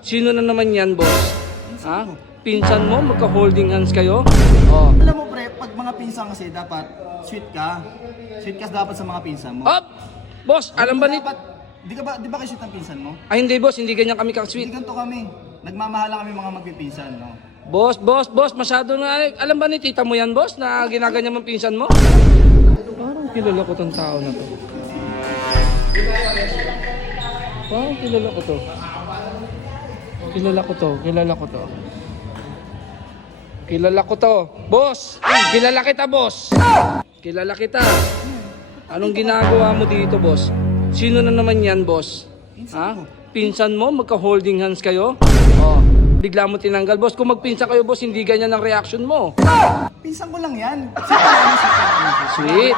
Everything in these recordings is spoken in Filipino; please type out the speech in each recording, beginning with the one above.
Sino na naman yan, boss? Ha? Pinsan mo? Magka-holding hands kayo? Oh. Alam mo pre, pag mga pinsan kasi dapat sweet ka. Sweet ka dapat sa mga pinsan mo. Up! Boss, alam ba ni... Dapat, di ba kasi sweet ang pinsan mo? Ay hindi boss, hindi ganyan kami Hindi ka-sweet. ganito kami. Nagmamahala kami mga magpipinsan, no? Boss, masyado na... Alam ba ni tita mo yan, boss, na ginaganyan mong pinsan mo? Parang kilala ko tong tao na to. Parang kilala ko to. Kilala ko to. Boss! Kilala kita, boss! Kilala kita. Anong ginagawa mo dito, boss? Sino na naman yan, boss? Ha? Pinsan mo? Magka-holding hands kayo? Oh. Bigla mo tinanggal, boss. Kung magpinsan kayo, boss, hindi ganyan ang reaction mo. Pinsan ko lang yan. Sweet.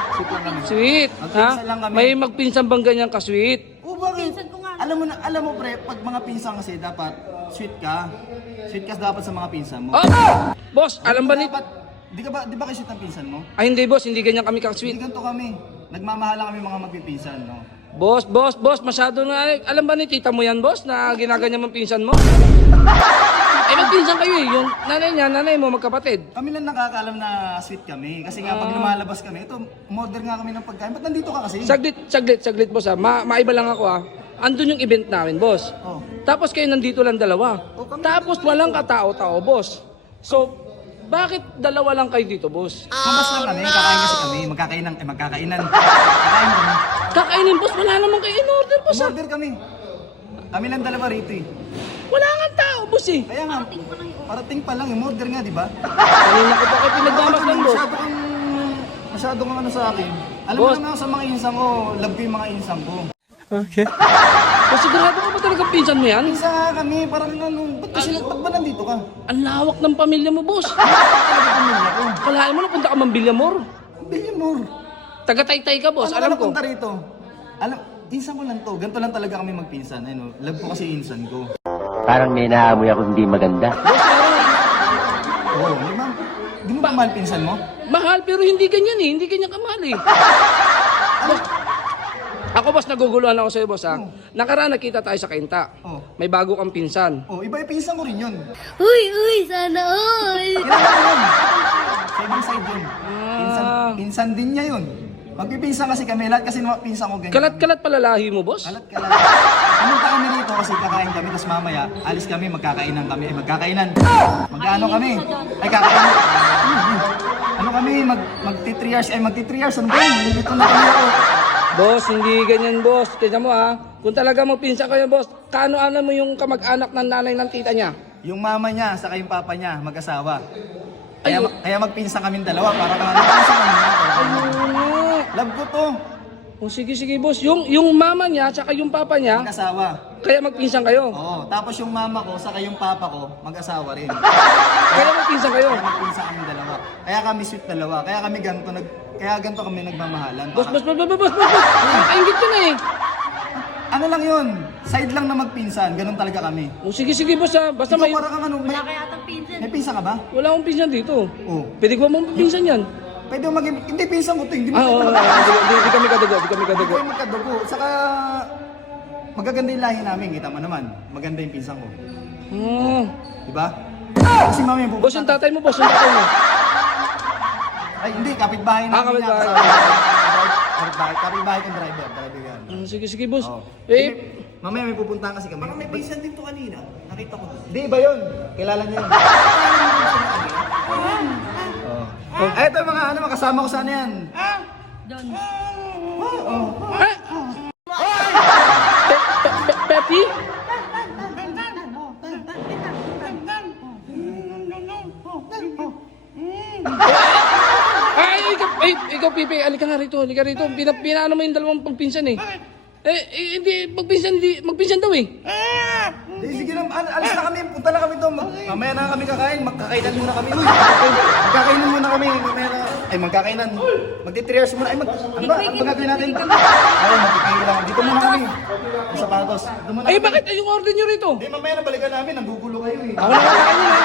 Sweet. Magpinsan Ha? lang kami. May magpinsan bang ganyan ka-sweet? Oo, bakit? Pinsan ko nga. Alam mo pre, pag mga pinsan kasi dapat sweet ka. Sweet ka dapat sa mga pinsan mo. Oh! Boss, alam ba ni... Dapat, di ba kasi sweet ang pinsan mo? Ay hindi, boss. Hindi ganyan kami Hindi ka-sweet. ganito kami. Nagmamahala kami mga magpipinsan, no? Boss, masyado na... Alam ba ni tita mo yan, boss, na ginaganyan mong pinsan mo? Eh, magpinsan kayo eh. Yung nanay mo, magkapatid. Kami lang nakakaalam na sweet kami. Kasi nga pag lumalabas kami, ito, umorder nga kami ng pagkain. Ba't nandito ka kasi? Saglit, boss ha. Maiba lang ako ha. Andun yung event namin, boss. Oh. Tapos kayo nandito lang dalawa. Oh, kami Tapos walang katao-tao, boss. So, bakit dalawa lang kayo dito, boss? Mabas lang kami, kakain kasi kami. Magkakainan. Kakain kami. Kakainin, boss. Wala naman kayo in-order, boss ha. Umorder kami. Kami lang dalawa rito eh. Wala nga tao, boss eh. Kaya nga, parating pa lang, umorder nga, di ba? Kanina ko pa kayo pinagmamasdan, boss. Masyado kang ano sa akin. Alam mo Boss. naman ako sa mga insang ko, love ko yung mga insang ko. Boss, sigurado ka ba talaga pinsan mo yan? Isa nga kami, parang ano, ba't ba nandito ka? Ang lawak ng pamilya mo, boss. Talaga pamilya ko. Kalahin mo na punta ka Mambilyamor. Bilhin mo. Taga-Taytay ka, boss. Ano Alam ka ko. napunta rito? Alam, insan ko lang to. Ganito lang talaga kami magpinsan. Ano, love ko kasi insan ko. Parang may naamoy ako hindi maganda. Boss, parang Oo, di mo ba mahal pinsan mo? mahal pero hindi ganyan eh. Hindi ganyan kamahal eh. Boss, ako, boss, naguguluhan ako sa'yo, boss ha. Nakaraan nakita tayo sa Kainta. Oh. May bago kang pinsan. Oh, iba yung pinsan ko rin yun. Uy, sana all. Kilala ko yun. Sa ibang side yun. Ah. Pinsan din niya yun. Magpipinsan kasi kami, lahat kasi mga pinsan ko ganyan. Kalat-kalat palalahi mo, boss. Kalat. Pumunta kami rito kasi kakain kami, tapos mamaya, alis kami, magkakainan kami. Magkakainan. Mag-ano kami? Ay, kakainan. Ano kami, magti 3 years, ano ba yun? Nilito na kami ako. Boss, hindi ganyan, boss. Tignan mo ha. Kung talaga magpinsan kayo, boss, kaano-ano mo yung kamag-anak ng nanay ng tita niya? Yung mama niya, saka yung papa niya, mag-asawa. Ay, Kaya magpinsan kaming dalawa, para kami magpinsan kami. ano? Love ko to. O sige, boss. Yung mama niya, tsaka yung papa niya, Mag-asawa. kaya magpinsan kayo. Oo, tapos yung mama ko, saka yung papa ko, mag-asawa rin. Kaya magpinsan kayo. Kaya magpinsan kami dalawa. Kaya kami sweet dalawa. Kaya kami ganito kami nagmamahalan. Boss. Nakaingit ka na eh. Ano lang yun? Side lang na magpinsan. Ganun talaga kami. O sige, boss ha. Basta Ikaw may... para kang ano, Wala kaya atang pinsan. may pinsan ka ba? Wala akong pinsan dito. Oo. Pwede ko mong pinsan yan. Pwede mo hindi pinsan ko to. Hindi mo Oo, di kami kadugo. Hindi kayo magkadugo. Saka, magaganda yung lahi namin. Kita mo naman. Maganda yung pinsan ko. Oh. Diba? Kasi mami, Boss, yung tatay mo. Ay, hindi. Kapitbahay namin. Kapitbahay. Kapitbahay kong driver. Driver yan. Sige, boss. Oo. Eh, Mamaya may pupuntahan kasi kami. Parang may pinsan din to kanina. Nakita ko. Di, iba yun. Kilala niyo yun. Eto mga ano, kasama ko sana yan. Don. Pepi? Ikaw, Pipi, halika nga rito. Pinaano mo yung dalawang pagpinsan eh. Hindi, magpinsan daw eh. Di, sige na, alis na kami. Punta na kami doon. Mamaya na kami kakain. Magkakainan muna kami. Uy, magkakainan muna kami. Mamaya na. Ay, magkakainan. Magti-3 muna. Ay, ano ba? Ang gagawin natin? Ay, magkikigil lang. Dito muna kami. Ang sapatos. Dito muna Ay, kami. bakit yung order nyo rito? Di, mamaya na balikan namin. Nanggugulo kayo eh. Ako na kakain nyo eh.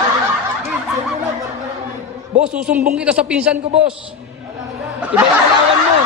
Sige, sige muna. Balikan na kami. Boss, susumbong kita sa pinsan ko, boss. Iba yung kalawan mo.